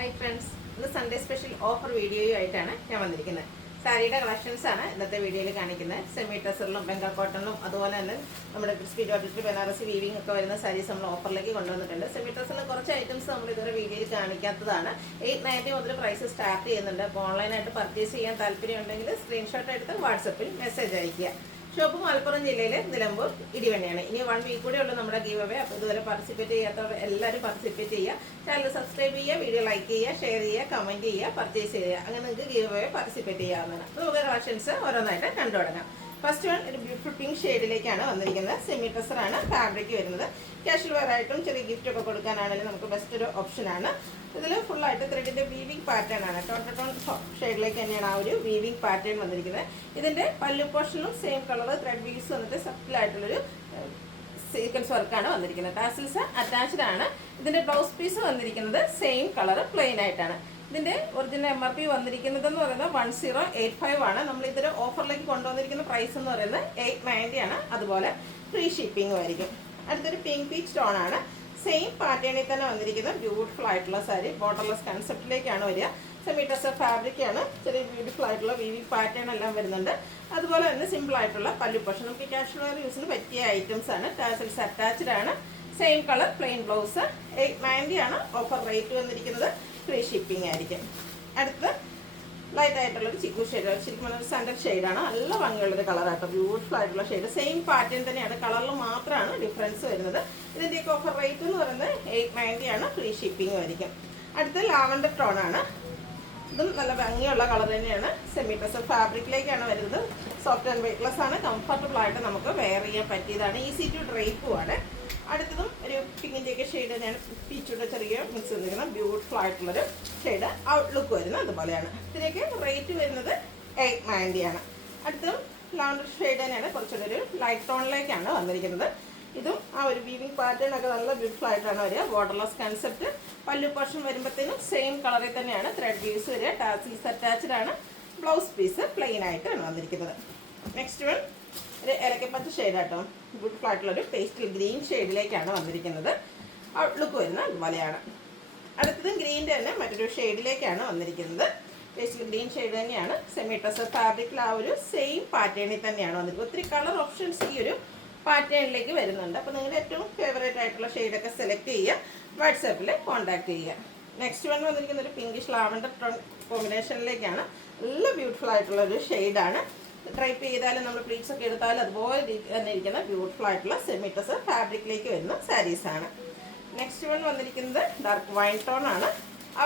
Hi friends, ഇന്ന് Sunday special offer വീഡിയോയുമായിട്ടാണ് ഞാൻ വന്നിരിക്കുന്നത്. സാരിയുടെ കളക്ഷൻസാണ് ഇന്നത്തെ വീഡിയോയിൽ കാണിക്കുന്നത്. സെമി ടെസറിലും ബംഗാൾ കോട്ടണിലും അതുപോലെ തന്നെ നമ്മുടെ ക്രിസ്പി ജോർജറ്റ് ബനാറസി വീവിംഗ് ഒക്കെ വരുന്ന സാരീസ് നമ്മൾ ഓഫറിലേക്ക് കൊണ്ടുവന്നിട്ടുണ്ട്. സെമി ടെസറിൽ കുറച്ച് ഐറ്റംസ് നമ്മൾ ഇതുവരെ വീഡിയോയിൽ കാണിക്കാത്തതാണ്. 890 മുതൽ പ്രൈസ് സ്റ്റാർട്ട് ചെയ്യുന്നുണ്ട്. അപ്പോൾ ഓൺലൈനായിട്ട് പർച്ചേസ് ചെയ്യാൻ താല്പര്യം ഉണ്ടെങ്കിൽ സ്ക്രീൻഷോട്ട് എടുത്ത് വാട്സപ്പിൽ മെസ്സേജ് അയയ്ക്കുക. ഷോപ്പ് മലപ്പുറം ജില്ലയിലെ നിലമ്പൂർ ഇടിവണ്ണയാണ്. ഇനി 1 വീക്ക് കൂടെ ഉള്ളൂ നമ്മുടെ ഗീവ് അവേ. അപ്പോൾ ഇതുവരെ പാർട്ടിസിപ്പേറ്റ് ചെയ്യാത്തവർ എല്ലാവരും പാർട്ടിസിപ്പേറ്റ് ചെയ്യുക. ചാനൽ സബ്സ്ക്രൈബ് ചെയ്യുക, വീഡിയോ ലൈക്ക് ചെയ്യുക, ഷെയർ ചെയ്യുക, കമൻറ്റ് ചെയ്യുക, പർച്ചേസ് ചെയ്യുക. അങ്ങനെ നിങ്ങൾക്ക് ഗീവ് അവേ പാർട്ടിസിപ്പേറ്റ് ചെയ്യാവുന്നതാണ്. നമുക്ക് കളക്ഷൻസ് ഓരോന്നായിട്ട് കണ്ടു തുടങ്ങാം. ഫസ്റ്റ് വൺ ഒരു ബ്യൂട്ടിഫുൾ പിങ്ക് ഷെയ്ഡിലേക്കാണ് വന്നിരിക്കുന്നത്. സെമി ടെസറാണ് ഫാബ്രിക് വരുന്നത്. ക്യാഷ്വൽ വെയർ ആയിട്ടും ചെറിയ ഗിഫ്റ്റ് ഒക്കെ കൊടുക്കാനാണെങ്കിലും നമുക്ക് ബെസ്റ്റ് ഒരു ഓപ്ഷനാണ്. ഇതിൽ ഫുള്ളായിട്ട് ത്രെഡിൻ്റെ വീവിംഗ് പാറ്റേൺ ആണ്. ടോൺ ഷെയ്ഡിലേക്ക് തന്നെയാണ് ആ ഒരു വീവിംഗ് പാറ്റേൺ വന്നിരിക്കുന്നത്. ഇതിൻ്റെ പല്ലു പോർഷനും സെയിം കളർ ത്രെഡ് വീവ്സ് വന്നിട്ട് സട്ടിലായിട്ടുള്ളൊരു സീക്വൻസ് വർക്കാണ് വന്നിരിക്കുന്നത്. ടാസിൽസ് അറ്റാച്ച്ഡ് ആണ്. ഇതിൻ്റെ ബ്ലൗസ് പീസ് വന്നിരിക്കുന്നത് സെയിം കളർ പ്ലെയിൻ ആയിട്ടാണ്. ഇതിൻ്റെ ഒറിജിനൽ MRP വന്നിരിക്കുന്നത് എന്ന് പറയുന്നത് 1085 ആണ്. നമ്മൾ ഇതൊരു ഓഫറിലേക്ക് കൊണ്ടുവന്നിരിക്കുന്ന പ്രൈസ് എന്ന് പറയുന്നത് 890 ആണ്. അതുപോലെ ഫ്രീ ഷിപ്പിംഗും ആയിരിക്കും. അടുത്തൊരു പിങ്ക് പീച്ച് സ്റ്റോൺ ആണ്. സെയിം പാറ്റേണിൽ തന്നെ വന്നിരിക്കുന്ന ബ്യൂട്ടിഫുൾ ആയിട്ടുള്ള സാരി. ബോർഡർലെസ് കൺസെപ്റ്റിലേക്കാണ് വരിക. സെമി ടെസർ ഫാബ്രിക് ആണ്. ചെറിയ ബ്യൂട്ടിഫുൾ ആയിട്ടുള്ള വീവിംഗ് പാറ്റേൺ എല്ലാം വരുന്നുണ്ട്. അതുപോലെ തന്നെ സിമ്പിൾ ആയിട്ടുള്ള പല്ലു പോർഷൻ. നമുക്ക് ക്യാഷ്വൽ വെയർ യൂസിന് പറ്റിയ ഐറ്റംസ് ആണ്. ടാസൽസ് അറ്റാച്ച്ഡ് ആണ്. Same colour plain blouse. 890 ആണ് ഓഫർ റേറ്റ് വന്നിരിക്കുന്നത്. ഫ്രീ ഷിപ്പിംഗ് ആയിരിക്കും. അടുത്ത് ലൈറ്റ് ആയിട്ടുള്ളൊരു ചിക്കു ഷെയ്ഡ്. ശരിക്കും പറഞ്ഞാൽ സെൻറ്റർ ഷെയ്ഡാണ്. നല്ല ഭംഗിയുള്ളൊരു കളറാട്ടോ. ബ്യൂട്ടിഫുൾ ആയിട്ടുള്ള ഷെയ്ഡ്. സെയിം പാറ്റേൺ തന്നെയാണ്. കളറിൽ മാത്രമാണ് ഡിഫറൻസ് വരുന്നത്. ഇതിൻ്റെയൊക്കെ ഓഫർ റേറ്റ് എന്ന് പറയുന്നത് 890 ആണ്. ഫ്രീ ഷിപ്പിംഗ് ആയിരിക്കും. അടുത്ത് ലാവൻഡർ ടോൺ ആണ്. ഇതും നല്ല ഭംഗിയുള്ള കളർ തന്നെയാണ്. സെമി ടെസർ ഫാബ്രിക്കിലേക്കാണ് വരുന്നത്. സോഫ്റ്റ് ആൻഡ് വെയ്റ്റ്ലെസ് ആണ്. കംഫർട്ടബിൾ ആയിട്ട് നമുക്ക് വെയർ ചെയ്യാൻ പറ്റിയതാണ്. ഈസി ടു ഡ്രൈപ്പും ആണ്. അടുത്തതും ഒരു പിങ്കിൻ്റെയൊക്കെ ഷെയ്ഡ് തന്നെയാണ്. പീച്ചൂടെ ചെറിയ മിക്സ് വന്നിരിക്കുന്ന ബ്യൂട്ടിഫുൾ ആയിട്ടുള്ളൊരു ഷെയ്ഡ്. ഔട്ട്ലുക്ക് വരുന്നത് അതുപോലെയാണ്. ഇതിലേക്ക് റേറ്റ് വരുന്നത് 890 ആണ്. അടുത്തും ലാവൻഡർ ഷെയ്ഡ് തന്നെയാണ്. കുറച്ചുകൂടെ ഒരു ലൈറ്റ് ടോണിലേക്കാണ് വന്നിരിക്കുന്നത്. ഇതും ആ ഒരു വീവിംഗ് പാറ്റേൺ ഒക്കെ നല്ല ബ്യൂട്ടിഫുൾ ആയിട്ടാണ് വരിക. Borderless concept. പല്ലു പോർഷൻ വരുമ്പോഴത്തേനും സെയിം കളറിൽ തന്നെയാണ് ത്രെഡ് വീവ്സ് വരിക. ടാസിൽസ് അറ്റാച്ച്ഡ് ആണ്. ബ്ലൗസ് പീസ് പ്ലെയിൻ ആയിട്ടാണ് വന്നിരിക്കുന്നത്. നെക്സ്റ്റ് വൺ ഒരു ഇലക്കപ്പച്ച ഷെയ്ഡാട്ടോ. ബ്യൂട്ടിഫുൾ ആയിട്ടുള്ളൊരു പേസ്റ്റൽ ഗ്രീൻ ഷെയ്ഡിലേക്കാണ് വന്നിരിക്കുന്നത്. ഔട്ട്ലുക്ക് വരുന്നത് അതുപോലെയാണ്. അടുത്തതും ഗ്രീൻ്റെ തന്നെ മറ്റൊരു ഷെയ്ഡിലേക്കാണ് വന്നിരിക്കുന്നത്. പേസ്റ്റൽ ഗ്രീൻ ഷെയ്ഡ് തന്നെയാണ്. സെമി ടെസർ ഫാബ്രിക്കിൽ ആ ഒരു സെയിം പാറ്റേണിൽ തന്നെയാണ് വന്നിരിക്കുന്നത്. ഒത്തിരി കളർ ഓപ്ഷൻസ് ഈ ഒരു പാറ്റേണിലേക്ക് വരുന്നുണ്ട്. അപ്പോൾ നിങ്ങളുടെ ഏറ്റവും ഫേവറേറ്റ് ആയിട്ടുള്ള ഷെയ്ഡൊക്കെ സെലക്ട് ചെയ്യുക. വാട്സാപ്പിൽ കോൺടാക്ട് ചെയ്യുക. നെക്സ്റ്റ് വൺ വന്നിരിക്കുന്ന ഒരു പിങ്കിഷ് ലാവൻഡർ ടോൺ കോമ്പിനേഷനിലേക്കാണ്. നല്ല ബ്യൂട്ടിഫുൾ ആയിട്ടുള്ളൊരു ഷെയ്ഡാണ്. ഡ്രൈപ്പ് ചെയ്താലും നമ്മൾ പ്ലീറ്റ്സ് ഒക്കെ എടുത്താലും അതുപോലെ തന്നെ ഇരിക്കുന്ന ബ്യൂട്ടിഫുൾ ആയിട്ടുള്ള സെമി ടെസർ ഫാബ്രിക്കിലേക്ക് വരുന്ന സാരീസാണ്. നെക്സ്റ്റ് വൺ വന്നിരിക്കുന്നത് ഡാർക്ക് വൈൻ ടോൺ ആണ്.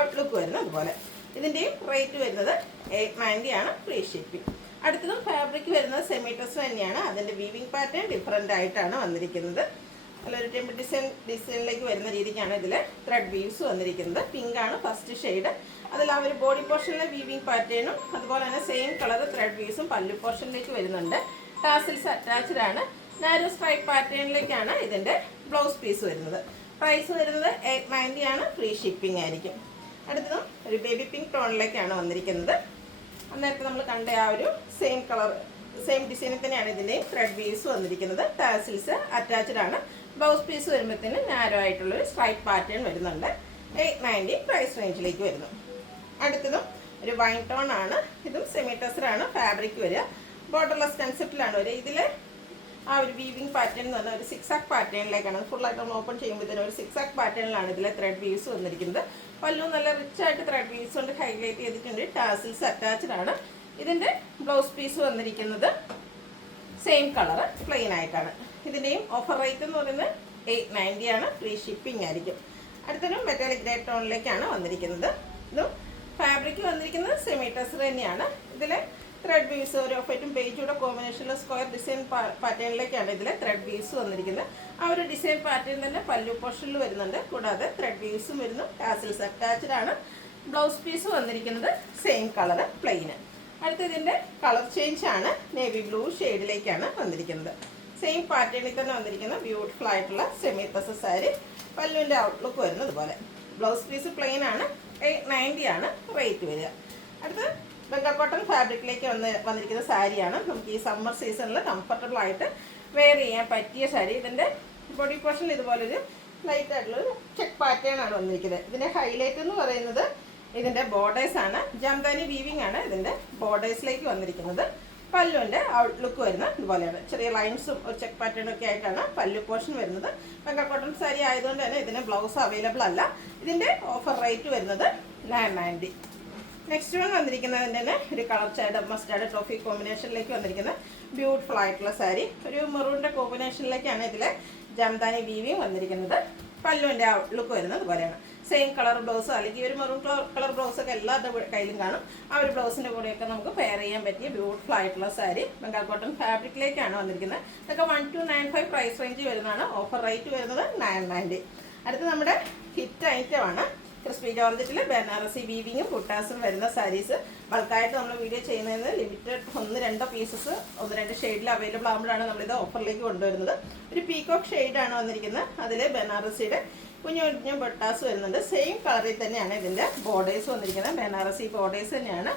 ഔട്ട്ലുക്ക് വരുന്നത് അതുപോലെ. ഇതിൻ്റെയും റേറ്റ് വരുന്നത് 890 ആണ്. Free shipping. അടുത്തതും ഫാബ്രിക് വരുന്നത് സെമി ടെസർ തന്നെയാണ്. അതിൻ്റെ വീവിംഗ് പാറ്റേൺ ഡിഫറെൻ്റ് ആയിട്ടാണ് വന്നിരിക്കുന്നത്. നല്ലൊരു ടെമ്പിൾ ഡിസൈനിലേക്ക് വരുന്ന രീതിക്കാണ് ഇതിൽ ത്രെഡ് വീവ്സ് വന്നിരിക്കുന്നത്. പിങ്ക് ആണ് ഫസ്റ്റ് ഷെയ്ഡ്. അതിൽ ആ ഒരു ബോഡി പോർഷനിലെ വീവിംഗ് പാറ്റേണും അതുപോലെ തന്നെ സെയിം കളർ ത്രെഡ് വീവ്സും പല്ലു പോർഷനിലേക്ക് വരുന്നുണ്ട്. ടാസിൽസ് അറ്റാച്ച്ഡ് ആണ്. നാരോ സ്ട്രൈപ്പ് പാറ്റേണിലേക്കാണ് ഇതിൻ്റെ ബ്ലൗസ് പീസ് വരുന്നത്. പ്രൈസ് വരുന്നത് 890 ആണ്. ഫ്രീ ഷിപ്പിംഗ് ആയിരിക്കും. അടുത്തതും ഒരു ബേബി പിങ്ക് ടോണിലേക്കാണ് വന്നിരിക്കുന്നത്. അന്നേരത്തെ നമ്മൾ കണ്ട ആ ഒരു സെയിം കളർ സെയിം ഡിസൈനിൽ തന്നെയാണ് ഇതിൻ്റെയും ത്രെഡ് വീവ്സ് വന്നിരിക്കുന്നത്. ടാസിൽസ് അറ്റാച്ച്ഡ് ആണ്. ബ്ലൗസ് പീസ് വരുമ്പോഴത്തേന് നാരോ ആയിട്ടുള്ളൊരു സ്ട്രൈപ്പ് പാറ്റേൺ വരുന്നുണ്ട്. 890 പ്രൈസ് റേഞ്ചിലേക്ക് വരുന്നു. അടുത്തതും ഒരു വൈൻ ടോൺ ആണ്. ഇതും സെമി ടെസറാണ് ഫാബ്രിക് വരിക. ബോർഡർലെസ് കൺസെപ്റ്റിലാണ് വരിക. ഇതിൽ ആ ഒരു വീവിംഗ് പാറ്റേൺ എന്ന് പറഞ്ഞാൽ ഒരു സിക്സാക് പാറ്റേണിലേക്കാണ്. ഫുള്ളായിട്ട് നമ്മൾ ഓപ്പൺ ചെയ്യുമ്പോഴത്തേനും ഒരു സിക്സാക് പാറ്റേണിലാണ് ഇതിലെ ത്രെഡ് വീവ്സ് വന്നിരിക്കുന്നത്. പല്ലു നല്ല റിച്ച് ആയിട്ട് ത്രെഡ് വീവ്സ് കൊണ്ട് ഹൈലൈറ്റ് ചെയ്തിട്ടുണ്ട്. ടാസിൽസ് അറ്റാച്ച്ഡ് ആണ്. ഇതിൻ്റെ ബ്ലൗസ് പീസ് വന്നിരിക്കുന്നത് സെയിം കളർ പ്ലെയിൻ ആയിട്ടാണ്. ഇതിൻ്റെയും ഓഫർ റേറ്റ് എന്ന് പറയുന്നത് 890 ആണ്. ഫ്രീ ഷിപ്പിംഗ് ആയിരിക്കും. അടുത്തൊരു മെറ്റാലിക് ഗ്രേ ടോണിലേക്കാണ് വന്നിരിക്കുന്നത്. ഇതും ഫാബ്രിക് വന്നിരിക്കുന്നത് സെമി ടെസർ തന്നെയാണ്. ഇതിൽ ത്രെഡ് വീവ്സ് ഒരു ഓഫൈറ്റും പേജൂടെ കോമ്പിനേഷനിൽ സ്ക്വയർ ഡിസൈൻ പാറ്റേണിലേക്കാണ് ഇതിൽ ത്രെഡ് വീവ്സ് വന്നിരിക്കുന്നത്. ആ ഒരു ഡിസൈൻ പാറ്റേൺ തന്നെ പല്ലു പോർഷനിൽ വരുന്നുണ്ട്. കൂടാതെ ത്രെഡ് വീവ്സും വരുന്നു. ടാസിൽസ് അറ്റാച്ച്ഡ് ആണ്. ബ്ലൗസ് പീസ് വന്നിരിക്കുന്നത് സെയിം കളർ പ്ലെയിന്. അടുത്തതിൻ്റെ കളർ ചേഞ്ച് ആണ്. നേവി ബ്ലൂ ഷെയ്ഡിലേക്കാണ് വന്നിരിക്കുന്നത്. സെയിം പാറ്റേണിൽ തന്നെ വന്നിരിക്കുന്ന ബ്യൂട്ടിഫുൾ ആയിട്ടുള്ള സെമി ടെസർ സാരി. പല്ലുവിൻ്റെ ഔട്ട്ലുക്ക് വരുന്നത് അതുപോലെ. ബ്ലൗസ് പീസ് പ്ലെയിൻ ആണ്. 890 ആണ് റേറ്റ് വരിക. അടുത്ത് ബംഗാൾ കോട്ടൺ ഫാബ്രിക്കിലേക്ക് വന്നിരിക്കുന്ന സാരിയാണ്. നമുക്ക് ഈ സമ്മർ സീസണിൽ കംഫർട്ടബിൾ ആയിട്ട് വെയർ ചെയ്യാൻ പറ്റിയ സാരി. ഇതിൻ്റെ ബോഡി പോർഷനിൽ ഇതുപോലൊരു ലൈറ്റ് ആയിട്ടുള്ളൊരു ചെക്ക് പാറ്റേൺ ആണ് വന്നിരിക്കുന്നത്. ഇതിൻ്റെ ഹൈലൈറ്റ് എന്ന് പറയുന്നത് ഇതിൻ്റെ ബോർഡേഴ്സ് ആണ്. ജംദാനി വീവിംഗ് ആണ് ഇതിൻ്റെ ബോർഡേഴ്സിലേക്ക് വന്നിരിക്കുന്നത്. പല്ലുവിൻ്റെ ഔട്ട്ലുക്ക് വരുന്നത് ഇതുപോലെയാണ്. ചെറിയ ലൈൻസും ഒരു ചെക്ക് പാറ്റേണും ഒക്കെ ആയിട്ടാണ് പല്ലു പോർഷൻ വരുന്നത്. ബംഗാൾ കോട്ടൺ സാരി ആയതുകൊണ്ട് തന്നെ ഇതിന് ബ്ലൗസ് അവൈലബിൾ അല്ല. ഇതിൻ്റെ ഓഫർ റേറ്റ് വരുന്നത് 990. നെക്സ്റ്റ് വൺ വന്നിരിക്കുന്നതിൻ്റെ തന്നെ ഒരു കളർ ഷെയ്ഡ് മസ്റ്റാർഡ് ടോഫി കോമ്പിനേഷനിലേക്ക് വന്നിരിക്കുന്ന ബ്യൂട്ടിഫുൾ ആയിട്ടുള്ള സാരി. ഒരു മെറൂണിൻ്റെ കോമ്പിനേഷനിലേക്കാണ് ഇതിൽ ജംദാനി വീവിങ് വന്നിരിക്കുന്നത്. പല്ലുവിൻ്റെ ലുക്ക് വരുന്നത് ഇതുപോലെയാണ്. സെയിം കളർ ബ്ലൗസ് അല്ലെങ്കിൽ ഒരു മെറൂൺ കളർ ബ്ലൗസൊക്കെ എല്ലാവരുടെ കയ്യിലും കാണും. ആ ഒരു ബ്ലൗസിൻ്റെ കൂടെയൊക്കെ നമുക്ക് പെയർ ചെയ്യാൻ പറ്റിയ ബ്യൂട്ടിഫുൾ ആയിട്ടുള്ള സാരി ബംഗാൾ കോട്ടൺ ഫാബ്രിക്കിലേക്കാണ് വന്നിരിക്കുന്നത്. ഇതൊക്കെ 1295 പ്രൈസ് റേഞ്ച് വരുന്നതാണ്. ഓഫർ റേറ്റ് വരുന്നത് 990. അടുത്ത് നമ്മുടെ ഹിറ്റ് ഐറ്റമാണ് ക്രിസ്പി ജോർജറ്റിൽ ബനാറസി വീവിങ്ങും ബുട്ടാസും വരുന്ന സാരീസ്. ബൾക്കായിട്ട് നമ്മൾ വീഡിയോ ചെയ്യുന്നതിന് ലിമിറ്റഡ് 1-2 പീസസ് 1-2 ഷെയ്ഡിൽ അവൈലബിൾ ആകുമ്പോഴാണ് നമ്മളിത് ഓഫറിലേക്ക് കൊണ്ടുവരുന്നത്. ഒരു പീകോക്ക് ഷെയ്ഡാണ് വന്നിരിക്കുന്നത്. അതിൽ ബനാറസിയുടെ കുഞ്ഞു കുഞ്ഞു ബട്ടാസ് വരുന്നുണ്ട്. സെയിം കളറിൽ തന്നെയാണ് ഇതിൻ്റെ ബോർഡേഴ്സ് വന്നിരിക്കുന്നത്. ബനാറസി ബോർഡേഴ്സ് തന്നെയാണ്.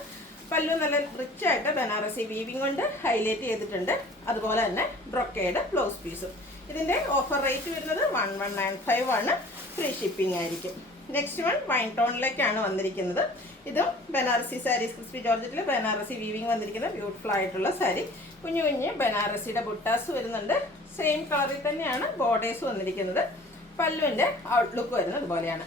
പല്ലു നല്ല റിച്ച് ആയിട്ട് ബനാറസി വീവിങ് കൊണ്ട് ഹൈലൈറ്റ് ചെയ്തിട്ടുണ്ട്. അതുപോലെ തന്നെ ബ്രൊക്കേഡ് ബ്ലൗസ് പീസും. ഇതിൻ്റെ ഓഫർ റേറ്റ് വരുന്നത് 1195 ആണ്. ഫ്രീ ഷിപ്പിംഗ് ആയിരിക്കും. നെക്സ്റ്റ് വൺ വൈൻ ടോണിലേക്കാണ് വന്നിരിക്കുന്നത്. ഇതും ബനാറസി സാരീസ് ക്രിസ്പി ജോർജറ്റിൽ ബനാറസി വീവിങ് വന്നിരിക്കുന്ന ബ്യൂട്ടിഫുൾ ആയിട്ടുള്ള സാരി. കുഞ്ഞു കുഞ്ഞ് ബനാറസിയുടെ ബുട്ടാസ് വരുന്നുണ്ട്. സെയിം കളറിൽ തന്നെയാണ് ബോർഡേഴ്സ് വന്നിരിക്കുന്നത്. പല്ലുവിൻ്റെ ഔട്ട്ലുക്ക് വരുന്നത് ഇതുപോലെയാണ്.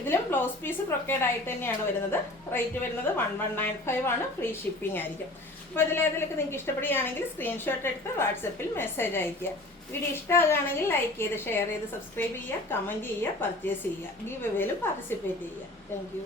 ഇതിലും ബ്ലൗസ് പീസ് ബ്രൊക്കേഡ് ആയിട്ട് തന്നെയാണ് വരുന്നത്. റേറ്റ് വരുന്നത് 1195 ആണ്. ഫ്രീ ഷിപ്പിംഗ് ആയിരിക്കും. അപ്പോൾ ഇതിലേതിലൊക്കെ നിങ്ങൾക്ക് ഇഷ്ടപ്പെടുകയാണെങ്കിൽ സ്ക്രീൻഷോട്ട് എടുത്ത് വാട്സപ്പിൽ മെസ്സേജ് അയയ്ക്കുക. വീഡിയോ ഇഷ്ടമാകുകയാണെങ്കിൽ ലൈക്ക് ചെയ്ത് ഷെയർ ചെയ്ത് സബ്സ്ക്രൈബ് ചെയ്യുക, കമൻറ്റ് ചെയ്യുക, പർച്ചേസ് ചെയ്യുക, ഗീവ് അവേയിലും പാർട്ടിസിപ്പേറ്റ് ചെയ്യുക. Thank you.